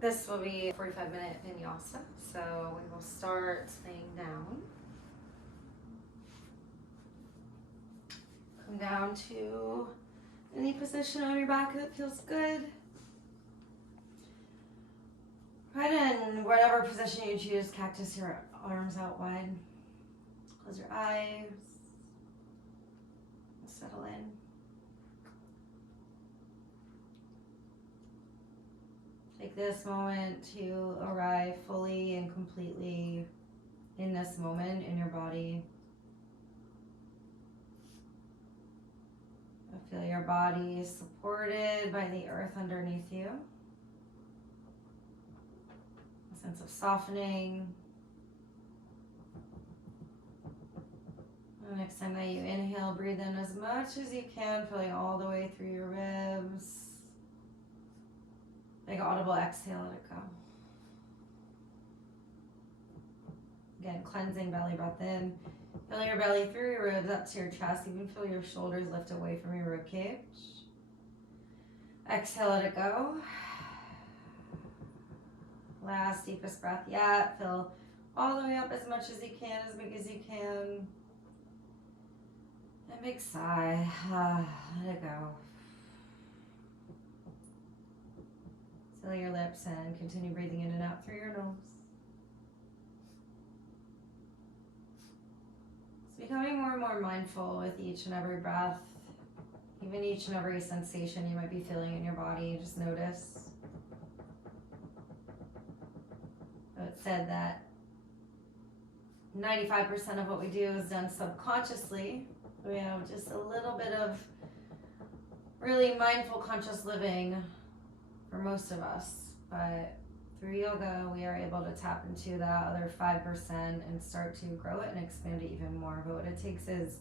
This will be a 45-minute Vinyasa, so we will start laying down. Come down to any position on your back that feels good. Right in whatever position you choose, cactus your arms out wide. Close your eyes. Settle in. Take this moment to arrive fully and completely in this moment in your body. Feel your body supported by the earth underneath you. A sense of softening. The next time that you inhale, breathe in as much as you can, filling all the way through your ribs. Big audible exhale, let it go. Again, cleansing belly breath in. Feel your belly through your ribs up to your chest. Even feel your shoulders lift away from your rib cage. Exhale, let it go. Last deepest breath yet. Fill all the way up as much as you can, as big as you can. And big sigh. Let it go. Seal your lips and continue breathing in and out through your nose. Becoming more and more mindful with each and every breath, even each and every sensation you might be feeling in your body. Just notice. It said that 95% of what we do is done subconsciously. We have just a little bit of really mindful, conscious living for most of us, but through yoga, we are able to tap into that other 5% and start to grow it and expand it even more. But what it takes is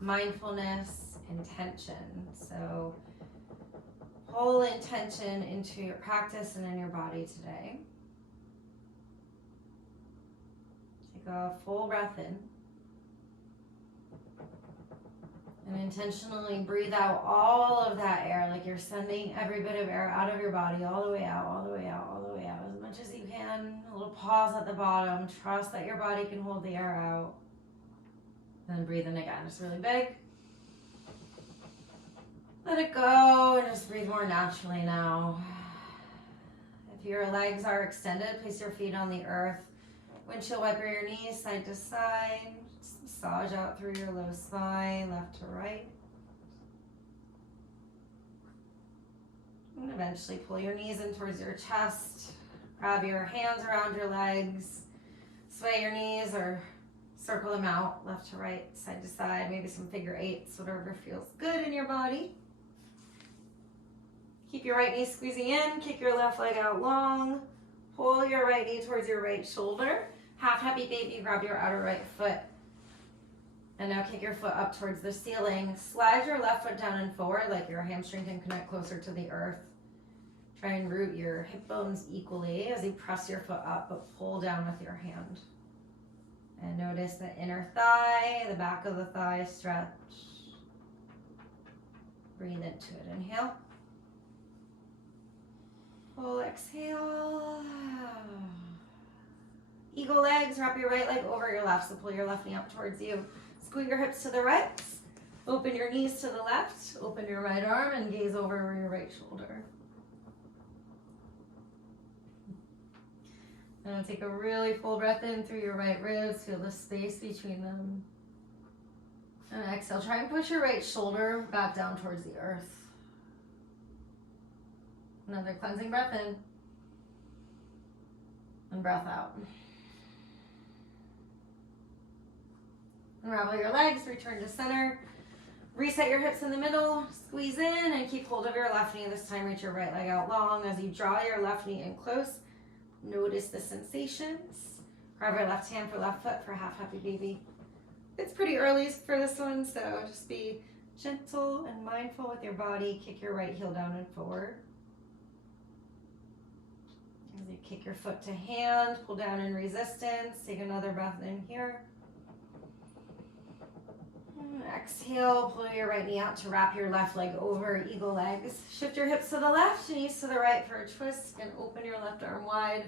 mindfulness, intention. So pull intention into your practice and in your body today. Take a full breath in. And intentionally breathe out all of that air, like you're sending every bit of air out of your body, all the way out, all the way out, all the way out, as much as you can. A little pause at the bottom. Trust that your body can hold the air out. Then breathe in again, just really big. Let it go and just breathe more naturally now. If your legs are extended, place your feet on the earth. Windshield wiper your knees side to side. Just massage out through your low spine, left to right. And eventually pull your knees in towards your chest. Grab your hands around your legs. Sway your knees or circle them out, left to right, side to side. Maybe some figure eights, whatever feels good in your body. Keep your right knee squeezing in. Kick your left leg out long. Pull your right knee towards your right shoulder. Half happy baby, grab your outer right foot. And now kick your foot up towards the ceiling. Slide your left foot down and forward like your hamstring can connect closer to the earth. Try and root your hip bones equally as you press your foot up, but pull down with your hand. And notice the inner thigh, the back of the thigh stretch. Breathe into it. Inhale. Full exhale. Eagle legs, wrap your right leg over your left, so pull your left knee up towards you. Squeeze your hips to the right. Open your knees to the left. Open your right arm and gaze over your right shoulder. And take a really full breath in through your right ribs. Feel the space between them. And exhale. Try and push your right shoulder back down towards the earth. Another cleansing breath in. And breath out. Unravel your legs, return to center. Reset your hips in the middle, squeeze in and keep hold of your left knee. This time reach your right leg out long. As you draw your left knee in close, notice the sensations. Grab your left hand for left foot for half happy baby. It's pretty early for this one, so just be gentle and mindful with your body. Kick your right heel down and forward. As you kick your foot to hand, pull down in resistance. Take another breath in here. exhale, pull your right knee out to wrap your left leg over, eagle legs. Shift your hips to the left, knees to the right for a twist, and open your left arm wide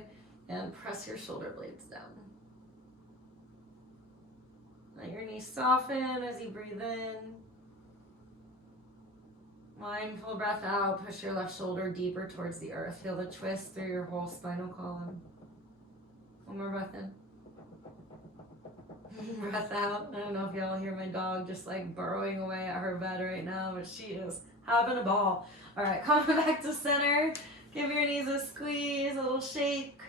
and press your shoulder blades down. Let your knees soften as you breathe in. Mindful breath out, push your left shoulder deeper towards the earth. Feel the twist through your whole spinal column. One more breath in. Breath out. I don't know if y'all hear my dog just like burrowing away at her bed right now, but she is having a ball. All right, come back to center. Give your knees a squeeze, a little shake.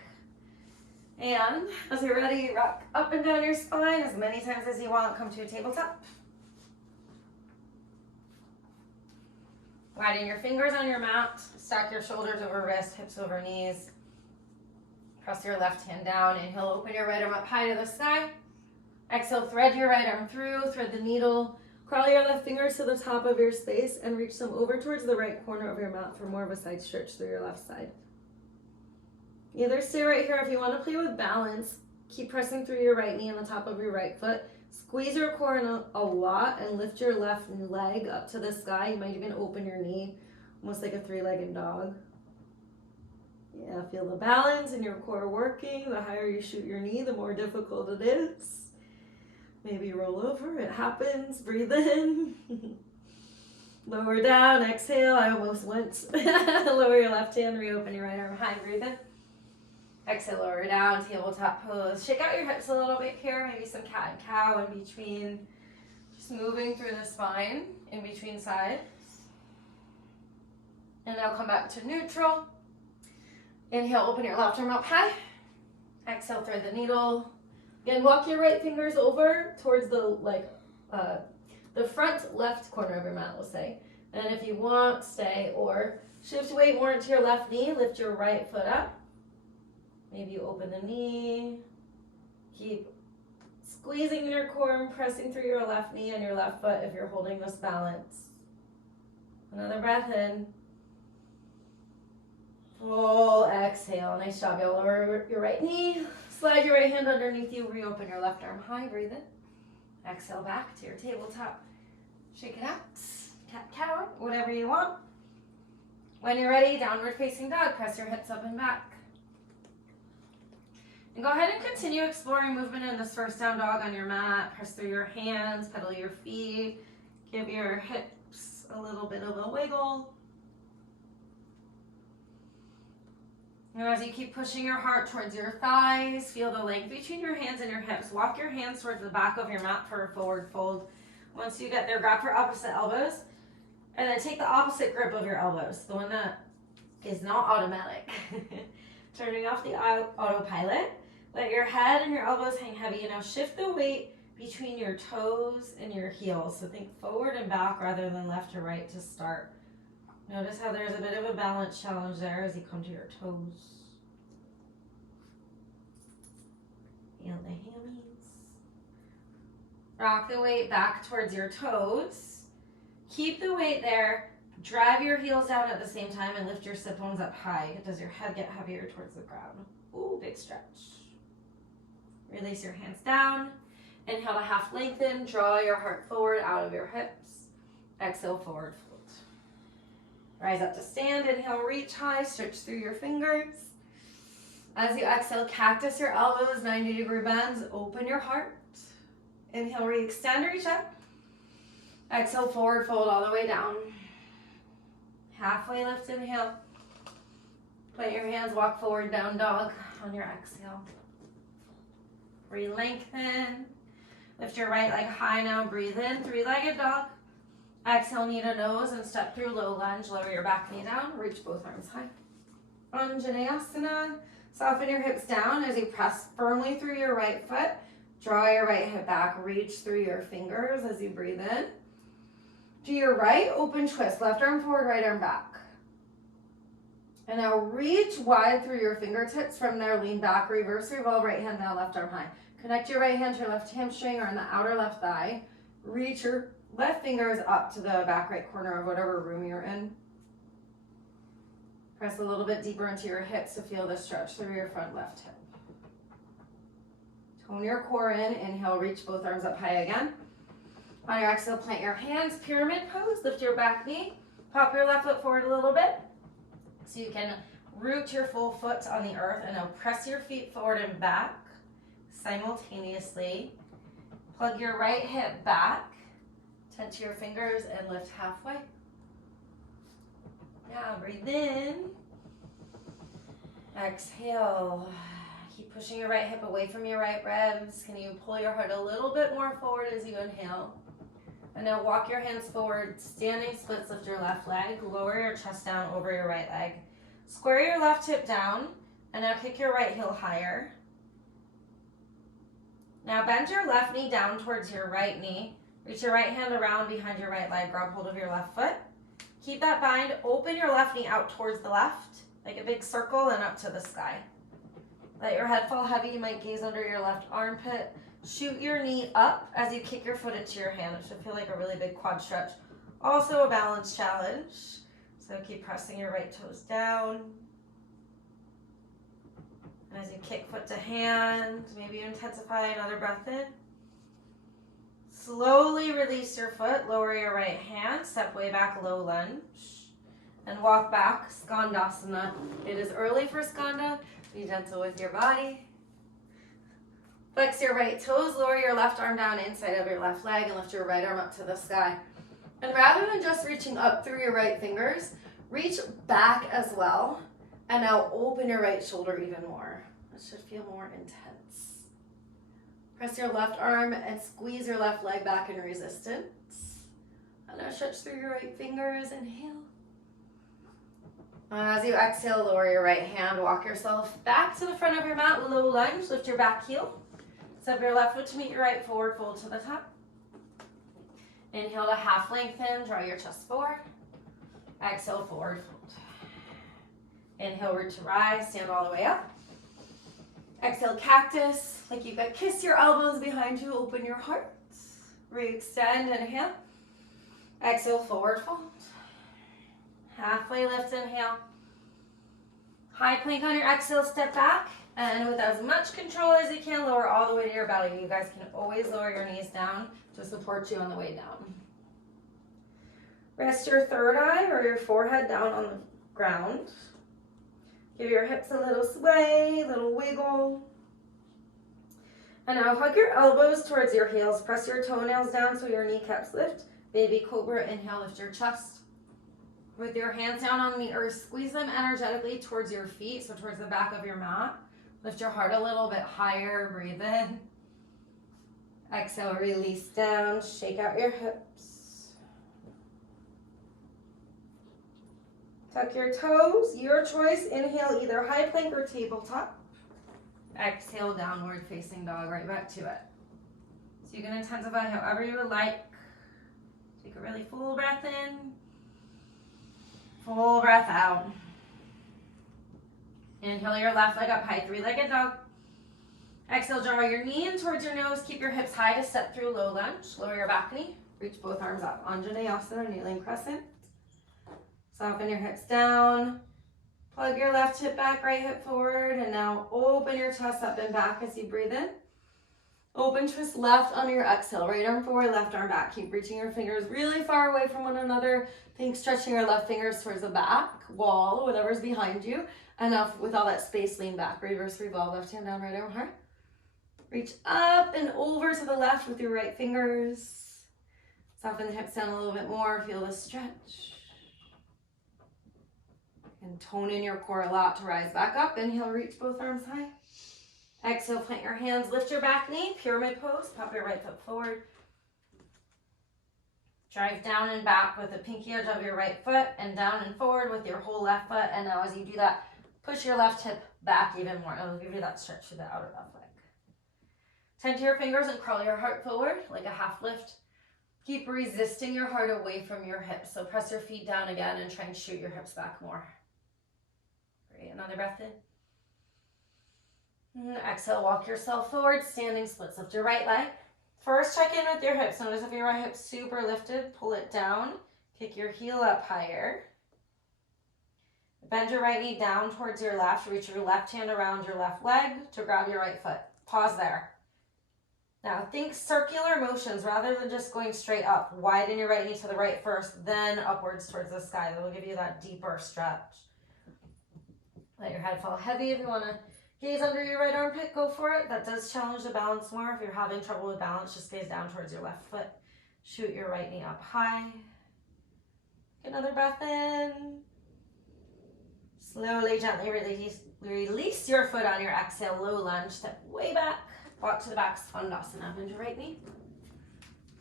And as you're ready, rock up and down your spine as many times as you want. Come to a tabletop. Widen your fingers on your mat. Stack your shoulders over wrists, hips over knees. Press your left hand down. Inhale, open your right arm up high to the sky. Exhale, thread your right arm through, thread the needle. Crawl your left fingers to the top of your space and reach them over towards the right corner of your mat for more of a side stretch through your left side. Either stay right here if you want to play with balance. Keep pressing through your right knee and the top of your right foot. Squeeze your core in a lot and lift your left leg up to the sky. You might even open your knee, almost like a three-legged dog. Yeah, feel the balance in your core working. The higher you shoot your knee, the more difficult it is. Maybe roll over, it happens. Breathe in. Lower down, exhale. I almost went. Lower your left hand, reopen your right arm high, breathe in. Exhale, lower down, tabletop pose. Shake out your hips a little bit here, maybe some cat and cow in between. Just moving through the spine in between sides. And now come back to neutral. Inhale, open your left arm up high. Exhale, thread the needle. Again, walk your right fingers over towards the front left corner of your mat, we'll say. And if you want, stay or shift weight more into your left knee. Lift your right foot up. Maybe you open the knee. Keep squeezing your core and pressing through your left knee and your left foot if you're holding this balance. Another breath in. Full exhale. Nice job. You'll lower your right knee. Slide your right hand underneath you. Reopen your left arm high. Breathe in. Exhale back to your tabletop. Shake it out. Cat cow. Whatever you want. When you're ready, downward facing dog. Press your hips up and back. And go ahead and continue exploring movement in this first down dog on your mat. Press through your hands, pedal your feet. Give your hips a little bit of a wiggle. And as you keep pushing your heart towards your thighs, feel the length between your hands and your hips. Walk your hands towards the back of your mat for a forward fold. Once you get there, grab for opposite elbows. And then take the opposite grip of your elbows, the one that is not automatic. Turning off the autopilot. Let your head and your elbows hang heavy. And now shift the weight between your toes and your heels. So think forward and back rather than left to right to start. Notice how there's a bit of a balance challenge there as you come to your toes. Feel the hammies. Rock the weight back towards your toes. Keep the weight there. Drive your heels down at the same time and lift your sit bones up high. Does your head get heavier towards the ground? Ooh, big stretch. Release your hands down. Inhale to half lengthen. Draw your heart forward out of your hips. Exhale, forward fold. Rise up to stand. Inhale, reach high. Stretch through your fingers. As you exhale, cactus your elbows, 90-degree bends. Open your heart. Inhale, re-extend, reach up. Exhale, forward fold all the way down. Halfway lift, inhale. Put your hands, walk forward, down dog on your exhale. Re-lengthen. Lift your right leg high now. Breathe in, three-legged dog. Exhale, knee to nose and step through low lunge. Lower your back knee down. Reach both arms high. Untitled. Soften your hips down as you press firmly through your right foot. Draw your right hip back. Reach through your fingers as you breathe in. To your right, open twist. Left arm forward, right arm back. And now reach wide through your fingertips. From there, lean back, reverse revolve, right hand now, left arm high. Connect your right hand to your left hamstring or in the outer left thigh. Reach your left fingers up to the back right corner of whatever room you're in. Press a little bit deeper into your hips to feel the stretch through your front left hip. Tone your core in. Inhale, reach both arms up high again. On your exhale, plant your hands, pyramid pose, lift your back knee, pop your left foot forward a little bit so you can root your full foot on the earth, and now press your feet forward and back simultaneously. Plug your right hip back, tense your fingers and lift halfway. Now breathe in, exhale. Keep pushing your right hip away from your right ribs. Can you pull your heart a little bit more forward as you inhale? And now walk your hands forward, standing splits, lift your left leg, lower your chest down over your right leg. Square your left hip down, and now kick your right heel higher. Now bend your left knee down towards your right knee. Reach your right hand around behind your right leg, grab hold of your left foot. Keep that bind, open your left knee out towards the left, like a big circle and up to the sky. Let your head fall heavy, you might gaze under your left armpit. Shoot your knee up as you kick your foot into your hand. It should feel like a really big quad stretch. Also a balance challenge. So keep pressing your right toes down. And as you kick foot to hand, maybe you intensify another breath in. Slowly release your foot, lower your right hand, step way back, low lunge. And walk back, Skandasana. It is early for Skanda. Be gentle with your body. Flex your right toes, lower your left arm down inside of your left leg, and lift your right arm up to the sky. And rather than just reaching up through your right fingers, reach back as well. And now open your right shoulder even more. It should feel more intense. Press your left arm and squeeze your left leg back in resistance. And now stretch through your right fingers, inhale. As you exhale, lower your right hand, walk yourself back to the front of your mat, low lunge, lift your back heel. Step your left foot to meet your right, forward fold to the top. Inhale to half lengthen, draw your chest forward. Exhale, forward fold. Inhale, root to rise, stand all the way up. Exhale, cactus, like you could kiss your elbows behind you, open your heart. Re-extend, inhale. Exhale, forward fold. Halfway lift, inhale. High plank on your exhale, step back. And with as much control as you can, lower all the way to your belly. You guys can always lower your knees down to support you on the way down. Rest your third eye or your forehead down on the ground. Give your hips a little sway, little wiggle. And now hug your elbows towards your heels. Press your toenails down so your kneecaps lift. Baby Cobra, inhale, lift your chest. With your hands down on the earth, squeeze them energetically towards your feet, so towards the back of your mat. Lift your heart a little bit higher, breathe in. Exhale, release down, shake out your hips. Tuck your toes, your choice. Inhale, either high plank or tabletop. Exhale, downward facing dog, right back to it. So you can intensify however you would like. Take a really full breath in. Full breath out. Inhale your left leg up high, three-legged dog. Exhale, draw your knee in towards your nose. Keep your hips high to step through low lunge. Lower your back knee. Reach both arms up. Anjaneyasana, kneeling crescent. Soften your hips down. Plug your left hip back, right hip forward. And now open your chest up and back as you breathe in. Open twist left on your exhale. Right arm forward, left arm back. Keep reaching your fingers really far away from one another. Think stretching your left fingers towards the back wall, whatever's behind you. Enough with all that space, lean back. Reverse revolve, left hand down, right arm high. Reach up and over to the left with your right fingers. Soften the hips down a little bit more. Feel the stretch. And tone in your core a lot to rise back up. Inhale, reach both arms high. Exhale, plant your hands, lift your back knee, pyramid pose, pop your right foot forward. Drive down and back with the pinky edge of your right foot and down and forward with your whole left foot. And now as you do that, push your left hip back even more. It'll give you that stretch to the outer left leg. Tend to your fingers and curl your heart forward like a half lift. Keep resisting your heart away from your hips. So press your feet down again and try and shoot your hips back more. Great, another breath in. And exhale, walk yourself forward, standing splits. Lift your right leg. First, check in with your hips. Notice if your right hip's super lifted, pull it down. Kick your heel up higher. Bend your right knee down towards your left. Reach your left hand around your left leg to grab your right foot. Pause there. Now think circular motions rather than just going straight up. Widen your right knee to the right first, then upwards towards the sky. That will give you that deeper stretch. Let your head fall heavy. If you want to gaze under your right armpit, go for it. That does challenge the balance more. If you're having trouble with balance, just gaze down towards your left foot. Shoot your right knee up high. Take another breath in. Slowly, gently release your foot on your exhale. Low lunge. Step way back. Walk to the back. Skandasana. Bend your right knee.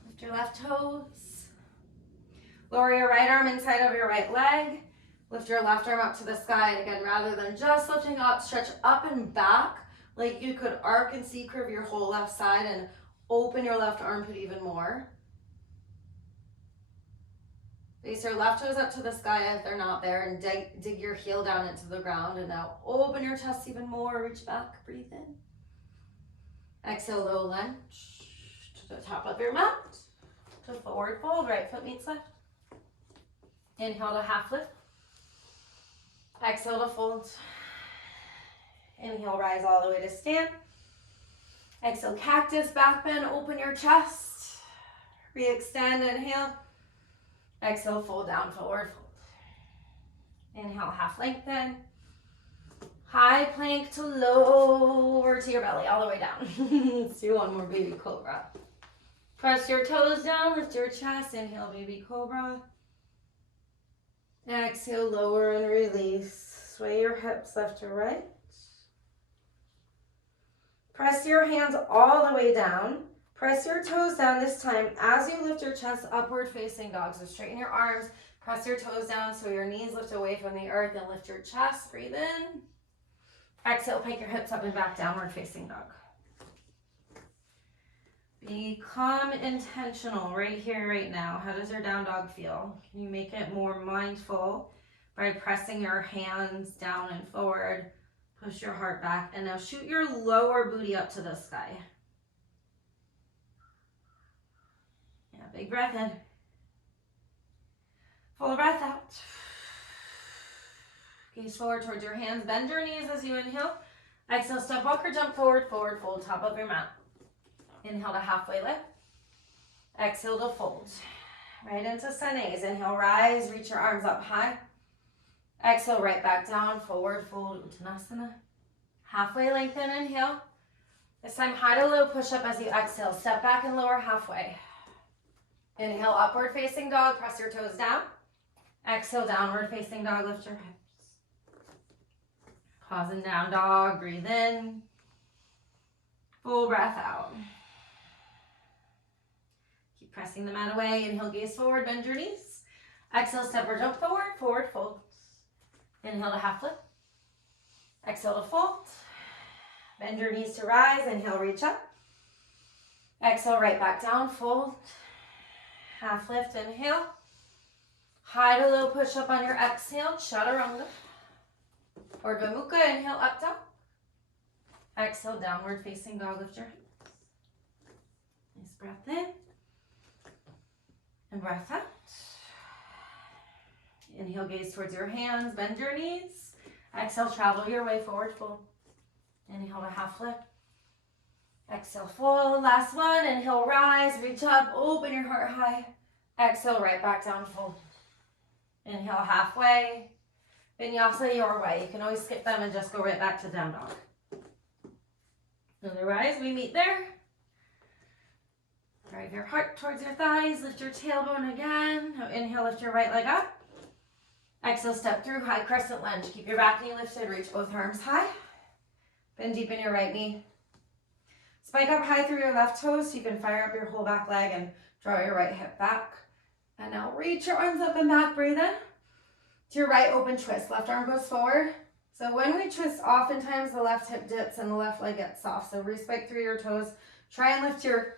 Lift your left toes. Lower your right arm inside of your right leg. Lift your left arm up to the sky. And again, rather than just lifting up, stretch up and back like you could arc and C-curve your whole left side and open your left armpit even more. Face your left toes up to the sky if they're not there, and dig your heel down into the ground. And now open your chest even more. Reach back, breathe in. Exhale, low lunge to the top of your mat. To forward fold, right foot meets left. Inhale to half lift. Exhale to fold. Inhale, rise all the way to stand. Exhale, cactus, back bend, open your chest. Re-extend, inhale. Exhale, fold down, forward fold. Inhale, half lengthen. High plank to lower to your belly, all the way down. Let's do one more baby cobra. Press your toes down, lift your chest. Inhale, baby cobra. Exhale, lower and release. Sway your hips left to right. Press your hands all the way down. Press your toes down this time as you lift your chest, upward facing dog. So straighten your arms, press your toes down so your knees lift away from the earth, and lift your chest, breathe in. Exhale, pike your hips up and back, downward facing dog. Become intentional right here, right now. How does your down dog feel? Can you make it more mindful by pressing your hands down and forward? Push your heart back, and now shoot your lower booty up to the sky. Yeah, big breath in. Full breath out. Gaze forward towards your hands. Bend your knees as you inhale. Exhale, step, walk, or jump forward, forward fold, top of your mat. Inhale to halfway lift. Exhale to fold. Right into Senes. Inhale, rise, reach your arms up high. Exhale, right back down, forward fold, Uttanasana. Halfway lengthen, inhale. This time, high to low push up as you exhale. Step back and lower halfway. Inhale, upward facing dog, press your toes down. Exhale, downward facing dog, lift your hips. Pause in down dog, breathe in. Full breath out. Keep pressing the mat away. Inhale, gaze forward, bend your knees. Exhale, step or jump forward, forward fold. Inhale to half lift. Exhale to fold. Bend your knees to rise. Inhale, reach up. Exhale, right back down, fold. Half lift, inhale. High to low push up on your exhale, chaturanga. Urdhva Mukha, inhale, up dog. Exhale, downward facing dog, lift your hips. Nice breath in. And breath out. Inhale, gaze towards your hands, bend your knees. Exhale, travel your way forward, fold. Inhale to half lift. Exhale, fold. Last one. Inhale, rise, reach up, open your heart high. Exhale, right back down, fold. Inhale, halfway. Vinyasa your way. You can always skip them and just go right back to down dog. Otherwise, we meet there. Drive your heart towards your thighs. Lift your tailbone again. Now inhale, lift your right leg up. Exhale, step through, high crescent lunge. Keep your back knee lifted, reach both arms high. Bend deep in your right knee. Spike up high through your left toes so you can fire up your whole back leg and draw your right hip back. And now reach your arms up and back, breathe in. To your right, open twist. Left arm goes forward. So when we twist, oftentimes the left hip dips and the left leg gets soft. So re-spike through your toes. Try and lift your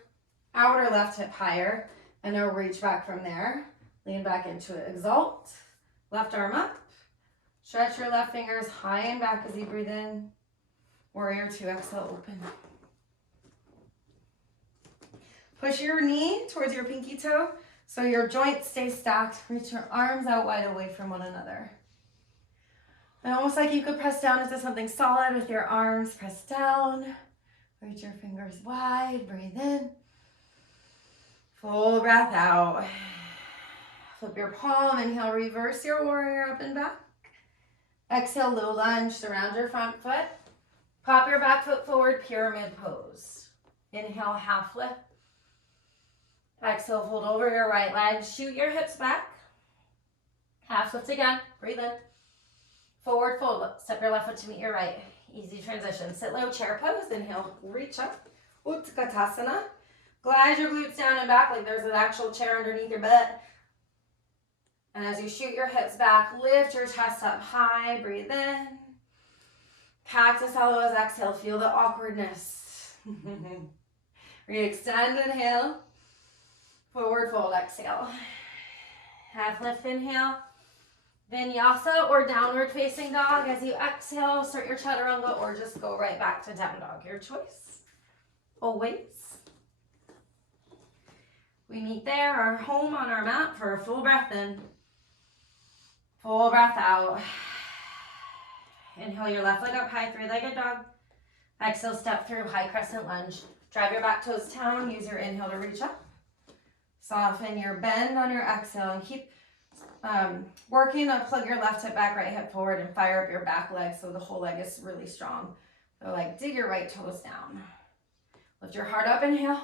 outer left hip higher. And now reach back from there. Lean back into it. Exalt. Left arm up. Stretch your left fingers high and back as you breathe in. Warrior 2, exhale, open. Push your knee towards your pinky toe so your joints stay stacked. Reach your arms out wide away from one another. And almost like you could press down into something solid with your arms. Press down. Reach your fingers wide, breathe in. Full breath out. Flip your palm, inhale, reverse your warrior up and back. Exhale, low lunge, surround your front foot. Pop your back foot forward, pyramid pose. Inhale, half lift. Exhale, fold over your right leg, shoot your hips back. Half lift again, breathe in. Forward fold, step your left foot to meet your right. Easy transition. Sit low, chair pose. Inhale, reach up. Skandasana. Glide your glutes down and back like there's an actual chair underneath your butt. And as you shoot your hips back, lift your chest up high. Breathe in. Cactus elbows, exhale. Feel the awkwardness. Re-extend, inhale. Forward fold, exhale. Half lift, inhale. Vinyasa or downward facing dog. As you exhale, start your chaturanga or just go right back to down dog. Your choice. Always. We meet there, our home on our mat for a full breath in. Full breath out. Inhale your left leg up high, three-legged dog. Exhale, step through high crescent lunge. Drive your back toes down. Use your inhale to reach up. Soften your bend on your exhale and keep working to plug your left hip back, right hip forward, and fire up your back leg so the whole leg is really strong. So like dig your right toes down. Lift your heart up, inhale.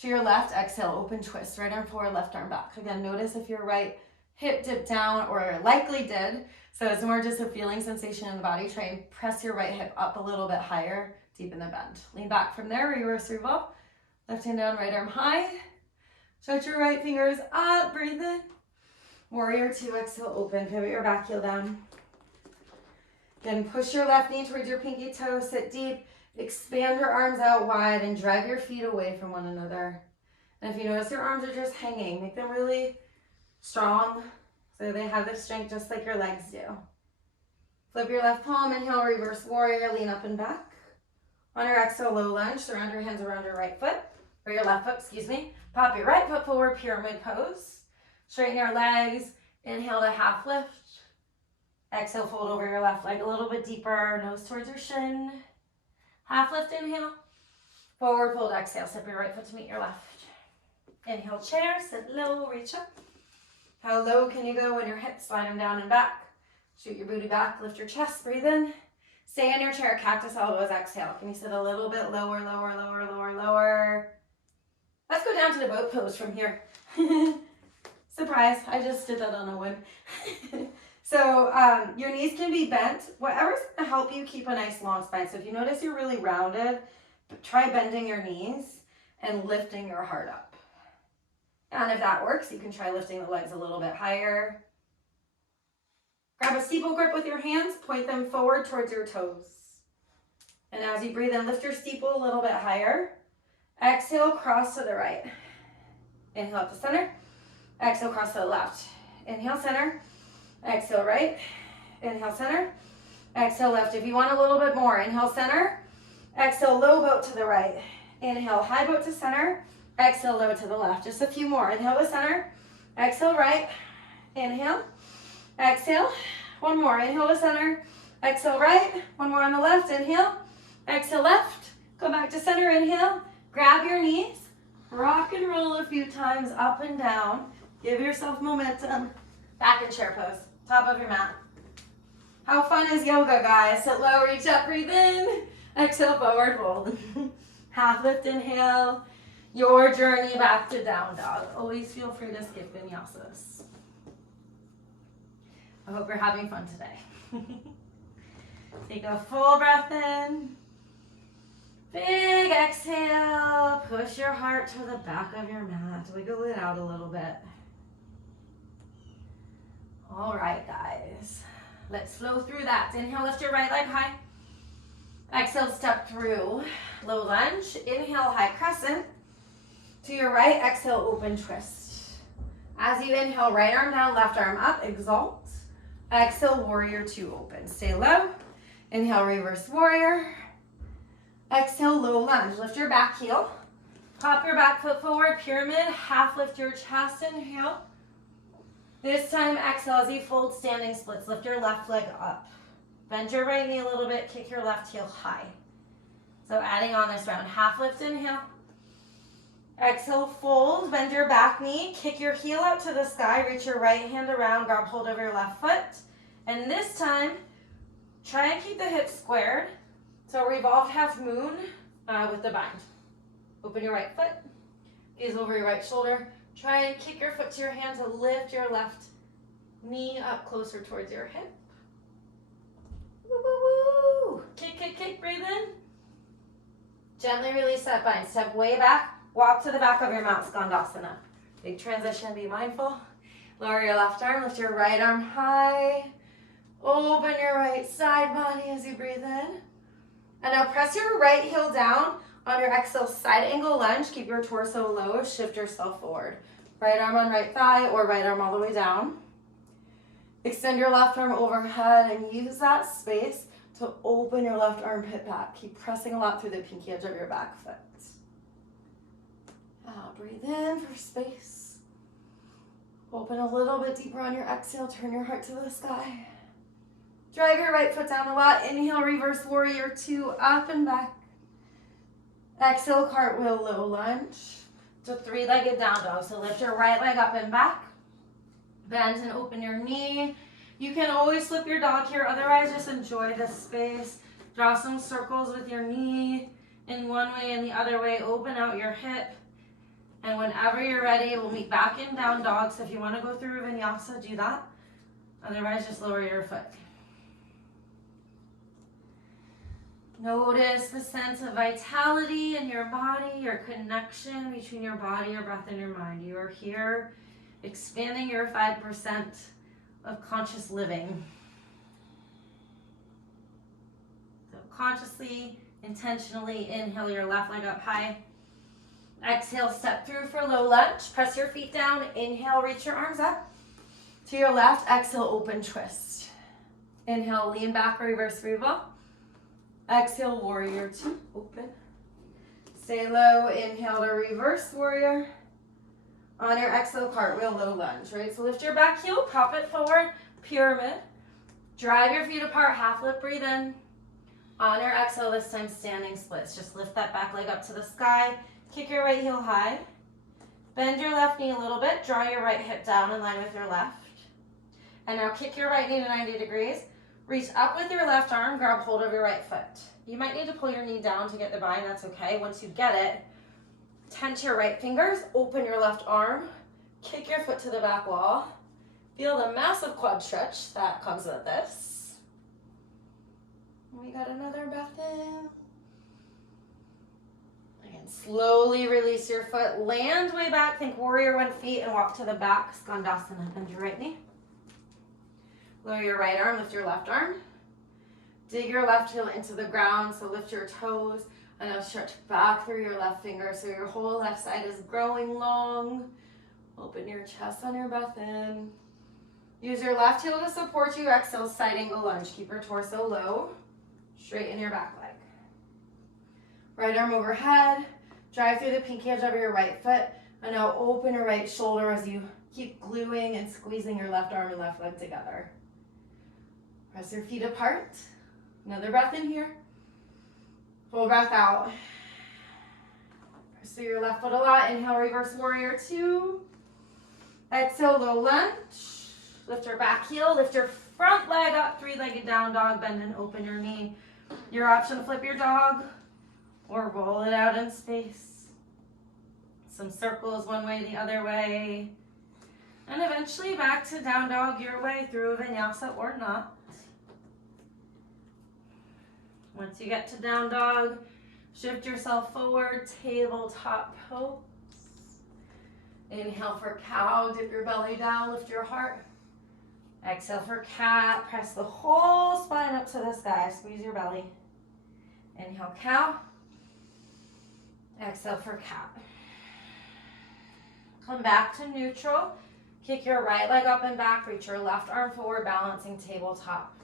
To your left, exhale, open twist. Right arm forward, left arm back. Again, notice if your right hip dipped down or likely did. So it's more just a feeling sensation in the body. Try and press your right hip up a little bit higher, deepen the bend. Lean back from there, reverse revolve. Left hand down, right arm high. Stretch your right fingers up, breathe in. Warrior two, exhale, open. Pivot your back heel down. Then push your left knee towards your pinky toe, sit deep. Expand your arms out wide and drive your feet away from one another. And if you notice your arms are just hanging, make them really strong so they have the strength just like your legs do. Flip your left palm, inhale, reverse warrior, lean up and back. On your exhale, low lunge, surround your hands around your right foot, or your left foot, excuse me. Pop your right foot forward, pyramid pose. Straighten your legs, inhale to half lift. Exhale, fold over your left leg a little bit deeper, nose towards your shin. Half lift, inhale. Forward fold, exhale. Step your right foot to meet your left. Inhale, chair, sit low, reach up. How low can you go when your hips slide them down and back? Shoot your booty back, lift your chest, breathe in. Stay in your chair, cactus elbows, exhale. Can you sit a little bit lower, lower, lower, lower, lower? Let's go down to the boat pose from here. Surprise, I just did that on a whim. So your knees can be bent. Whatever's gonna help you keep a nice long spine. So if you notice you're really rounded, try bending your knees and lifting your heart up. And if that works, you can try lifting the legs a little bit higher. Grab a steeple grip with your hands, point them forward towards your toes. And as you breathe in, lift your steeple a little bit higher. Exhale, cross to the right. Inhale up to center. Exhale, cross to the left. Inhale, center. Exhale, right. Inhale, center. Exhale, left. If you want a little bit more, inhale, center. Exhale, low boat to the right. Inhale, high boat to center. Exhale, low to the left. Just a few more. Inhale to center. Exhale, right. Inhale. Exhale. One more. Inhale to center. Exhale, right. One more on the left. Inhale. Exhale, left. Go back to center. Inhale. Grab your knees. Rock and roll a few times up and down. Give yourself momentum. Back in chair pose. Top of your mat. How fun is yoga, guys? Sit low, reach up, breathe in. Exhale, forward fold. Half lift, inhale. Your journey back to down dog. Always feel free to skip vinyasas. I hope you're having fun today. Take a full breath in. Big exhale. Push your heart to the back of your mat. Wiggle it out a little bit. All right, guys. Let's flow through that. Inhale, lift your right leg high. Exhale, step through low lunge. Inhale, high crescent. To your right, exhale, open twist. As you inhale, right arm down, left arm up, exalt. Exhale, warrior two, open. Stay low. Inhale, reverse warrior. Exhale, low lunge. Lift your back heel. Pop your back foot forward, pyramid. Half lift your chest, inhale. This time, exhale as you fold, standing splits. Lift your left leg up. Bend your right knee a little bit, kick your left heel high. So adding on this round. Half lift, inhale. Exhale, fold, bend your back knee, kick your heel out to the sky, reach your right hand around, grab hold of your left foot. And this time, try and keep the hips squared. So revolve half moon with the bind. Open your right foot, gaze over your right shoulder. Try and kick your foot to your hand to lift your left knee up closer towards your hip. Woo, woo, woo. Kick, kick, kick, breathe in. Gently release that bind. Step way back. Walk to the back of your mat, Skandasana. Big transition, be mindful. Lower your left arm, lift your right arm high. Open your right side body as you breathe in. And now press your right heel down on your exhale, side angle lunge. Keep your torso low, shift yourself forward. Right arm on right thigh or right arm all the way down. Extend your left arm overhead and use that space to open your left armpit back. Keep pressing a lot through the pinky edge of your back foot. Breathe in for space. Open a little bit deeper on your exhale. Turn your heart to the sky. Drag your right foot down a lot. Inhale, reverse warrior 2, up and back. Exhale, cartwheel low lunge. To three-legged down dog. So lift your right leg up and back. Bend and open your knee. You can always flip your dog here. Otherwise, just enjoy this space. Draw some circles with your knee in one way and the other way. Open out your hip. And whenever you're ready, we'll meet back in down dog. So if you want to go through Vinyasa, do that. Otherwise, just lower your foot. Notice the sense of vitality in your body, your connection between your body, your breath, and your mind. You are here expanding your 5% of conscious living. So consciously, intentionally inhale your left leg up high. Exhale, step through for low lunge. Press your feet down. Inhale, reach your arms up. To your left, exhale, open twist. Inhale, lean back, reverse revolve. Exhale, warrior 2, open. Stay low, inhale to reverse warrior. On your exhale, cartwheel low lunge, right? So lift your back heel, prop it forward, pyramid. Drive your feet apart, half lip, breathe in. On your exhale, this time standing splits. Just lift that back leg up to the sky. Kick your right heel high. Bend your left knee a little bit. Draw your right hip down in line with your left. And now kick your right knee to 90 degrees. Reach up with your left arm. Grab hold of your right foot. You might need to pull your knee down to get the bind. That's okay. Once you get it, tense your right fingers. Open your left arm. Kick your foot to the back wall. Feel the massive quad stretch that comes with this. We got another breath in. And slowly release your foot. Land way back. Think warrior 1 feet and walk to the back. Skandasana. Bend your right knee. Lower your right arm. Lift your left arm. Dig your left heel into the ground. So lift your toes. And now stretch back through your left finger. So your whole left side is growing long. Open your chest on your breath in. Use your left heel to support you. Exhale, side angle lunge. Keep your torso low. Straighten your back leg. Right arm overhead. Drive through the pinky edge of your right foot. And now open your right shoulder as you keep gluing and squeezing your left arm and left leg together. Press your feet apart. Another breath in here. Full breath out. Press through your left foot a lot. Inhale, reverse warrior 2. Exhale, low lunge. Lift your back heel. Lift your front leg up. Three-legged down dog. Bend and open your knee. Your option to flip your dog or roll it out in space. Some circles one way, the other way. And eventually back to down dog your way through Vinyasa or not. Once you get to down dog, shift yourself forward, tabletop pose. Inhale for cow, dip your belly down, lift your heart. Exhale for cat, press the whole spine up to the sky, squeeze your belly. Inhale, cow. Exhale for cat. Come back to neutral. Kick your right leg up and back, reach your left arm forward, balancing tabletop.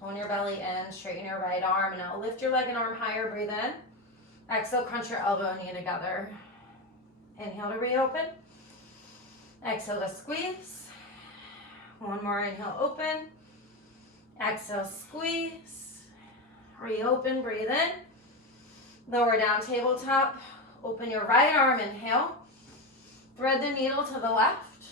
Tone your belly in, straighten your right arm, and now lift your leg and arm higher, breathe in. Exhale, crunch your elbow and knee together. Inhale to reopen. Exhale to squeeze. One more inhale, open. Exhale, squeeze. Reopen, breathe in. Lower down, tabletop. Open your right arm, inhale. Thread the needle to the left.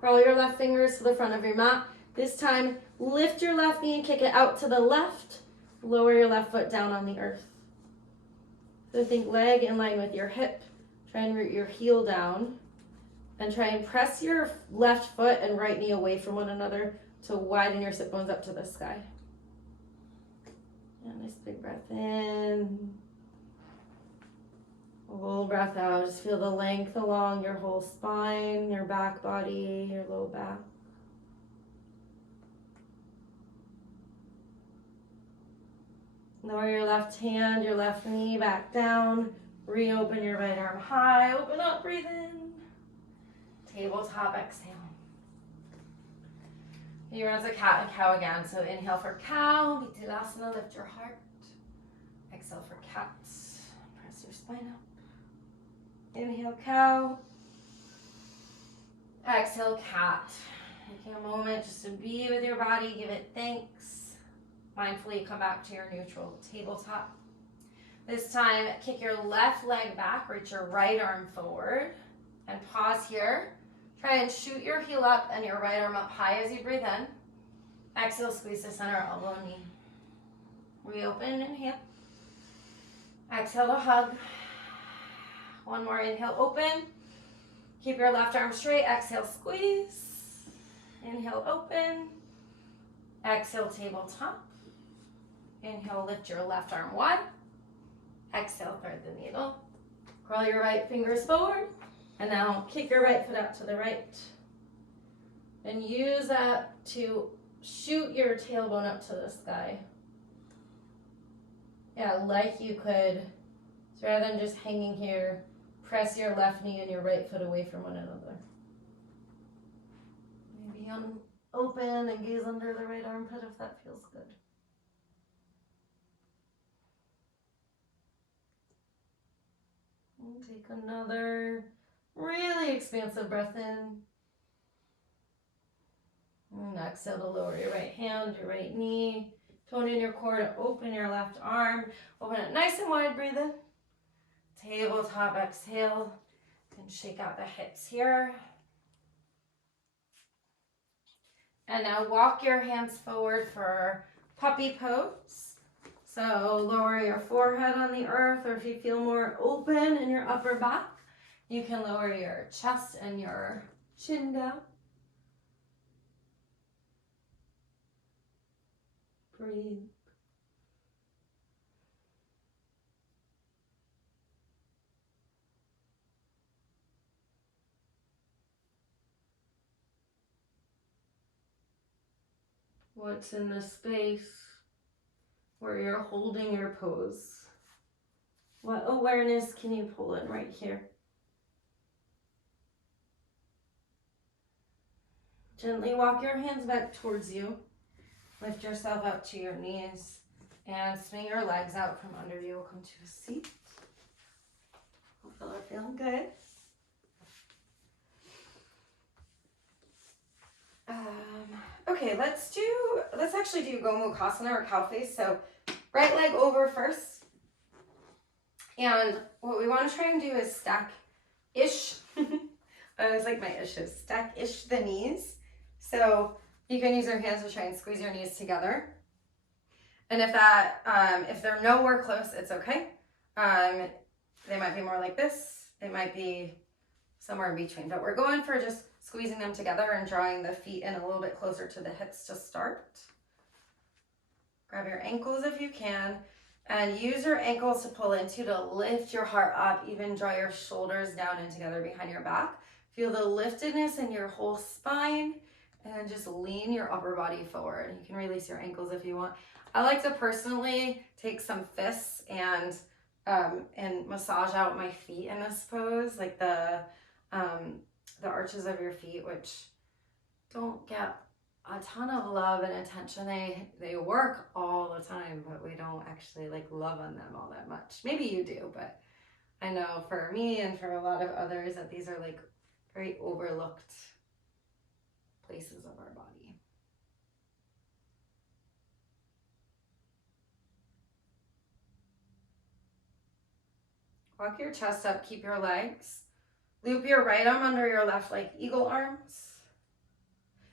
Curl your left fingers to the front of your mat. This time, lift your left knee and kick it out to the left. Lower your left foot down on the earth. So think leg in line with your hip. Try and root your heel down. And try and press your left foot and right knee away from one another to widen your sit bones up to the sky. Yeah, nice big breath in. Full breath out. Just feel the length along your whole spine, your back body, your low back. Lower your left hand, your left knee back down. Reopen your right arm high. Open up, breathe in. Tabletop, exhale. You run as a cat and cow again. So inhale for cow, Vinyasa, lift your heart. Exhale for cat. Press your spine up. Inhale, cow. Exhale, cat. Taking a moment just to be with your body, give it thanks. Mindfully come back to your neutral tabletop. This time, kick your left leg back, reach your right arm forward, and pause here. Try and shoot your heel up and your right arm up high as you breathe in. Exhale, squeeze the center elbow knee. Reopen, inhale. Exhale to hug. One more inhale, open. Keep your left arm straight. Exhale, squeeze. Inhale, open. Exhale, tabletop. Inhale, lift your left arm wide. Exhale, thread the needle. Curl your right fingers forward. And now kick your right foot out to the right. And use that to shoot your tailbone up to the sky. Yeah, like you could, so rather than just hanging here, press your left knee and your right foot away from one another. Maybe open and gaze under the right armpit if that feels good. And take another really expansive breath in. And exhale to lower your right hand, your right knee. Tone in your core to open your left arm. Open it nice and wide, breathe in. Tabletop, exhale. And shake out the hips here. And now walk your hands forward for puppy pose. So lower your forehead on the earth, or if you feel more open in your upper back, you can lower your chest and your chin down. Breathe. What's in the space where you're holding your pose? What awareness can you pull in right here? Gently walk your hands back towards you. Lift yourself up to your knees and swing your legs out from under you. Welcome to a seat. Hopefully you're feeling good. Okay, let's actually do Gomukhasana or cow face. So right leg over first. And what we want to try and do is stack-ish. I always like my ishes. Stack-ish the knees. So you can use your hands to try and squeeze your knees together. And if they're nowhere close, it's okay. They might be more like this. They might be somewhere in between. But we're going for just squeezing them together and drawing the feet in a little bit closer to the hips to start. Grab your ankles if you can. And use your ankles to pull into to lift your heart up. Even draw your shoulders down and together behind your back. Feel the liftedness in your whole spine. And then just lean your upper body forward. You can release your ankles if you want. I like to personally take some fists and massage out my feet in this pose, like the arches of your feet, which don't get a ton of love and attention. They work all the time, but we don't actually like love on them all that much. Maybe you do, but I know for me and for a lot of others that these are like very overlooked places of our body. Walk your chest up, keep your legs. Loop your right arm under your left leg, eagle arms.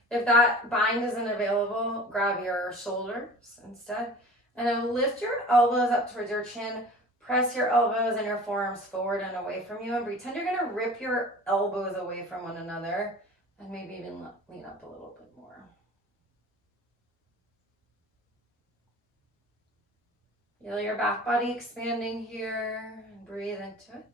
If that bind isn't available, grab your shoulders instead. And then lift your elbows up towards your chin. Press your elbows and your forearms forward and away from you. And pretend you're going to rip your elbows away from one another. And maybe even lean up a little bit more. Feel your back body expanding here. And breathe into it.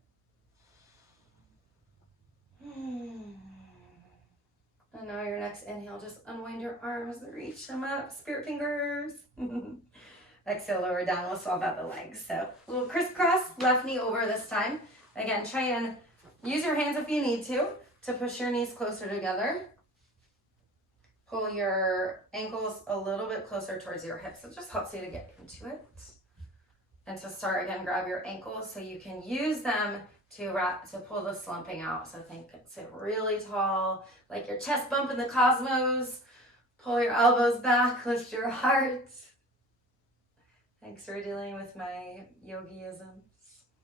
And now your next inhale, just unwind your arms, reach them up, spirit fingers. Exhale, lower down, we'll swap out the legs. So a little crisscross, left knee over this time. Again, try and use your hands if you need to push your knees closer together. Pull your ankles a little bit closer towards your hips. It just helps you to get into it. And to start, again, grab your ankles so you can use them to pull the slumping out. So think sit really tall, like your chest bump in the cosmos. Pull your elbows back, lift your heart. Thanks for dealing with my yogiisms.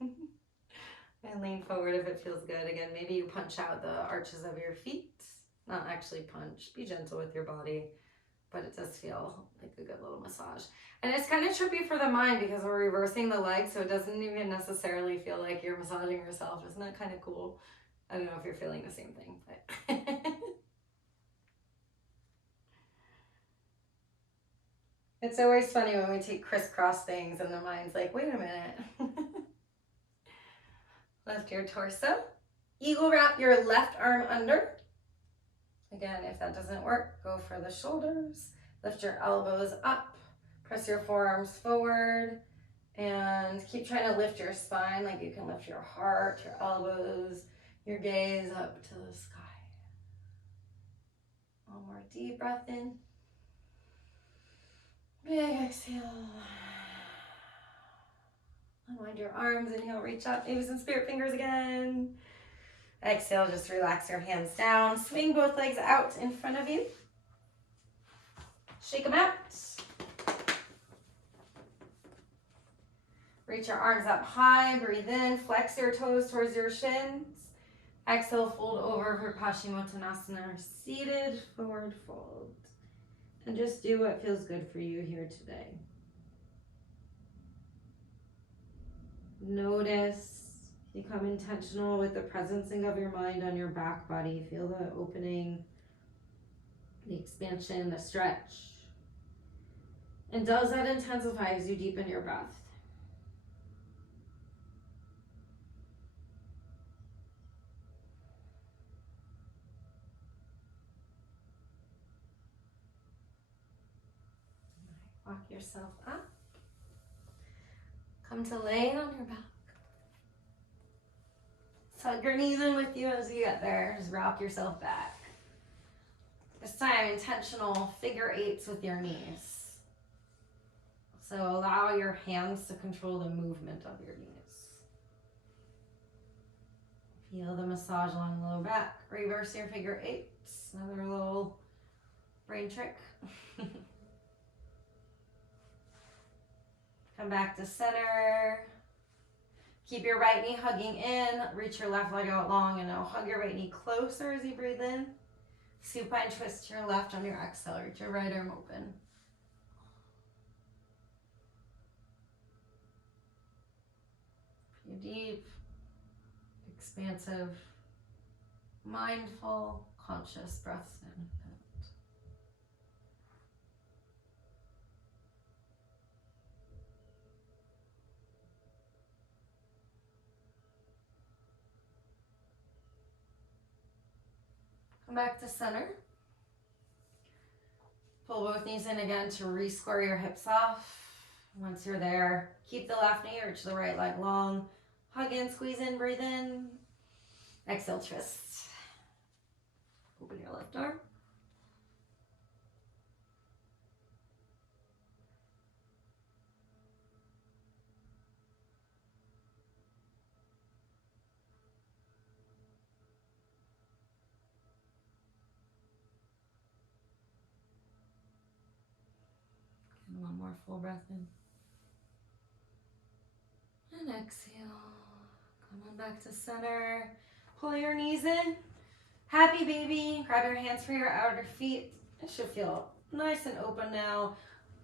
And lean forward if it feels good. Again, maybe you punch out the arches of your feet. Not actually punch, be gentle with your body, but it does feel like a good little massage. And it's kind of trippy for the mind because we're reversing the legs, so it doesn't even necessarily feel like you're massaging yourself. Isn't that kind of cool? I don't know if you're feeling the same thing, but it's always funny when we take crisscross things and the mind's like, wait a minute. Lift your torso. Eagle wrap your left arm under. Again, if that doesn't work, go for the shoulders. Lift your elbows up. Press your forearms forward. And keep trying to lift your spine like you can lift your heart, your elbows, your gaze up to the sky. One more deep breath in. Big exhale. Unwind your arms, inhale, reach up, maybe some spirit fingers again. Exhale, just relax your hands down. Swing both legs out in front of you. Shake them out. Reach your arms up high, breathe in, flex your toes towards your shins. Exhale, fold over for Paschimottanasana, seated forward fold. And just do what feels good for you here today. Notice, become intentional with the presencing of your mind on your back body. Feel the opening, the expansion, the stretch. And does that intensify as you deepen your breath? Walk yourself up. Come to lay on your back. Tug your knees in with you as you get there. Just rock yourself back. This time, intentional figure eights with your knees. So allow your hands to control the movement of your knees. Feel the massage along the low back. Reverse your figure eights. Another little brain trick. Come back to center. Keep your right knee hugging in. Reach your left leg out long and now hug your right knee closer as you breathe in. Supine twist to your left on your exhale. Reach your right arm open. Few deep, expansive, mindful, conscious breaths in and out. Come back to center. Pull both knees in again to re-square your hips off. Once you're there, keep the left knee, reach the right leg long. Hug in, squeeze in, breathe in. Exhale, twist. Open your left arm. And one more full breath in. And exhale. Come on back to center. Pull your knees in. Happy baby. Grab your hands for your outer feet. It should feel nice and open now.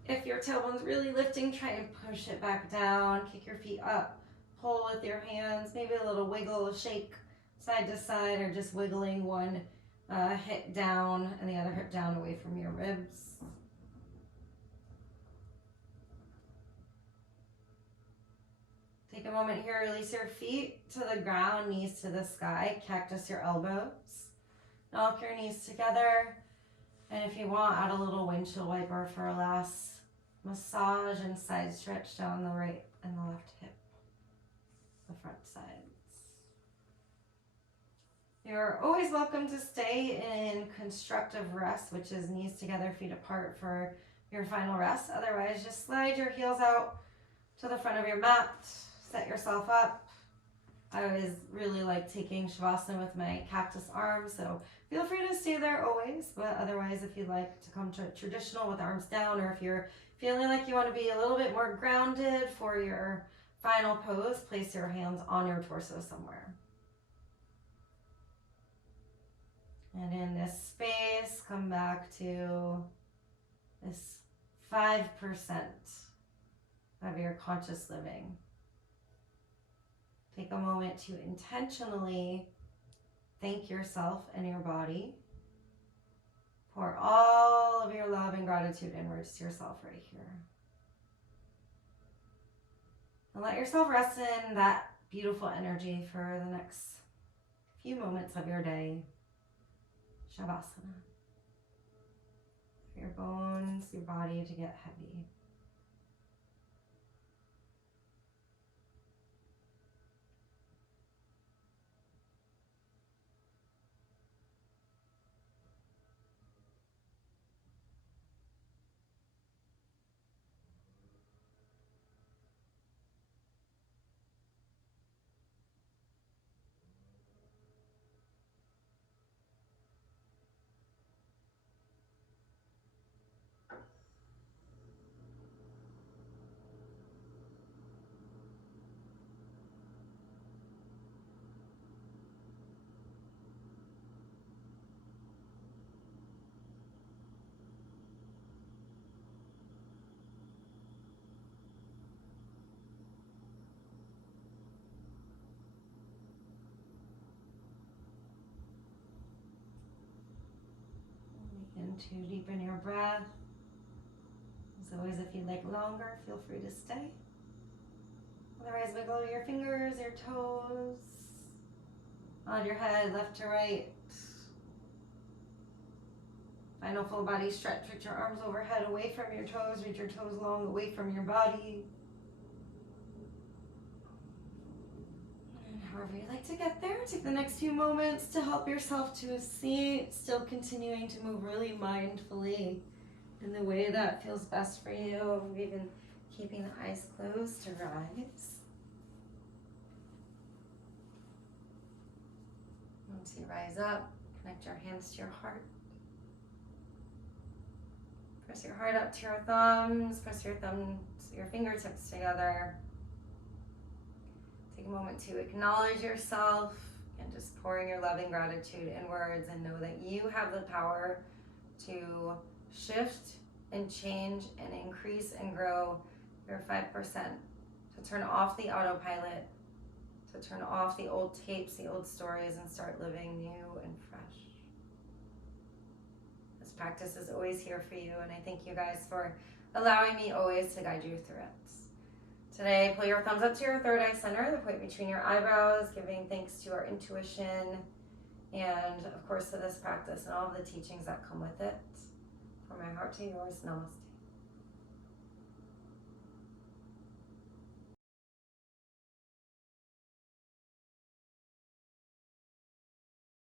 If your tailbone's really lifting, try and push it back down. Kick your feet up. Pull with your hands. Maybe a little wiggle, shake side to side, or just wiggling one hip down and the other hip down away from your ribs. Take a moment here, release your feet to the ground, knees to the sky, cactus your elbows. Knock your knees together, and if you want, add a little windshield wiper for a last massage and side stretch down the right and the left hip, the front sides. You're always welcome to stay in constructive rest, which is knees together, feet apart for your final rest. Otherwise, just slide your heels out to the front of your mat, set yourself up. I always really like taking Shavasana with my cactus arms, so feel free to stay there always, but otherwise if you'd like to come to traditional with arms down, or if you're feeling like you want to be a little bit more grounded for your final pose, place your hands on your torso somewhere. And in this space, come back to this 5% of your conscious living. Take a moment to intentionally thank yourself and your body. Pour all of your love and gratitude inwards to yourself right here. And let yourself rest in that beautiful energy for the next few moments of your day. Shavasana. For your bones, your body to get heavy. To deepen your breath. As always, if you'd like longer, feel free to stay. Otherwise, wiggle your fingers, your toes, on your head, left to right. Final full body stretch. Reach your arms overhead, away from your toes. Reach your toes long, away from your body. And however you like to get there, take the next few moments to help yourself to a seat, still continuing to move really mindfully in the way that feels best for you, even keeping the eyes closed to rise. Once you rise up, connect your hands to your heart. Press your heart up to your thumbs, press your fingertips together. Take a moment to acknowledge yourself and just pouring your love and gratitude inwards, and know that you have the power to shift and change and increase and grow your 5%, to turn off the autopilot, to turn off the old tapes, the old stories, and start living new and fresh. This practice is always here for you, and I thank you guys for allowing me always to guide you through it. Today, pull your thumbs up to your third eye center, the point between your eyebrows, giving thanks to our intuition and, of course, to this practice and all of the teachings that come with it. From my heart to yours, namaste.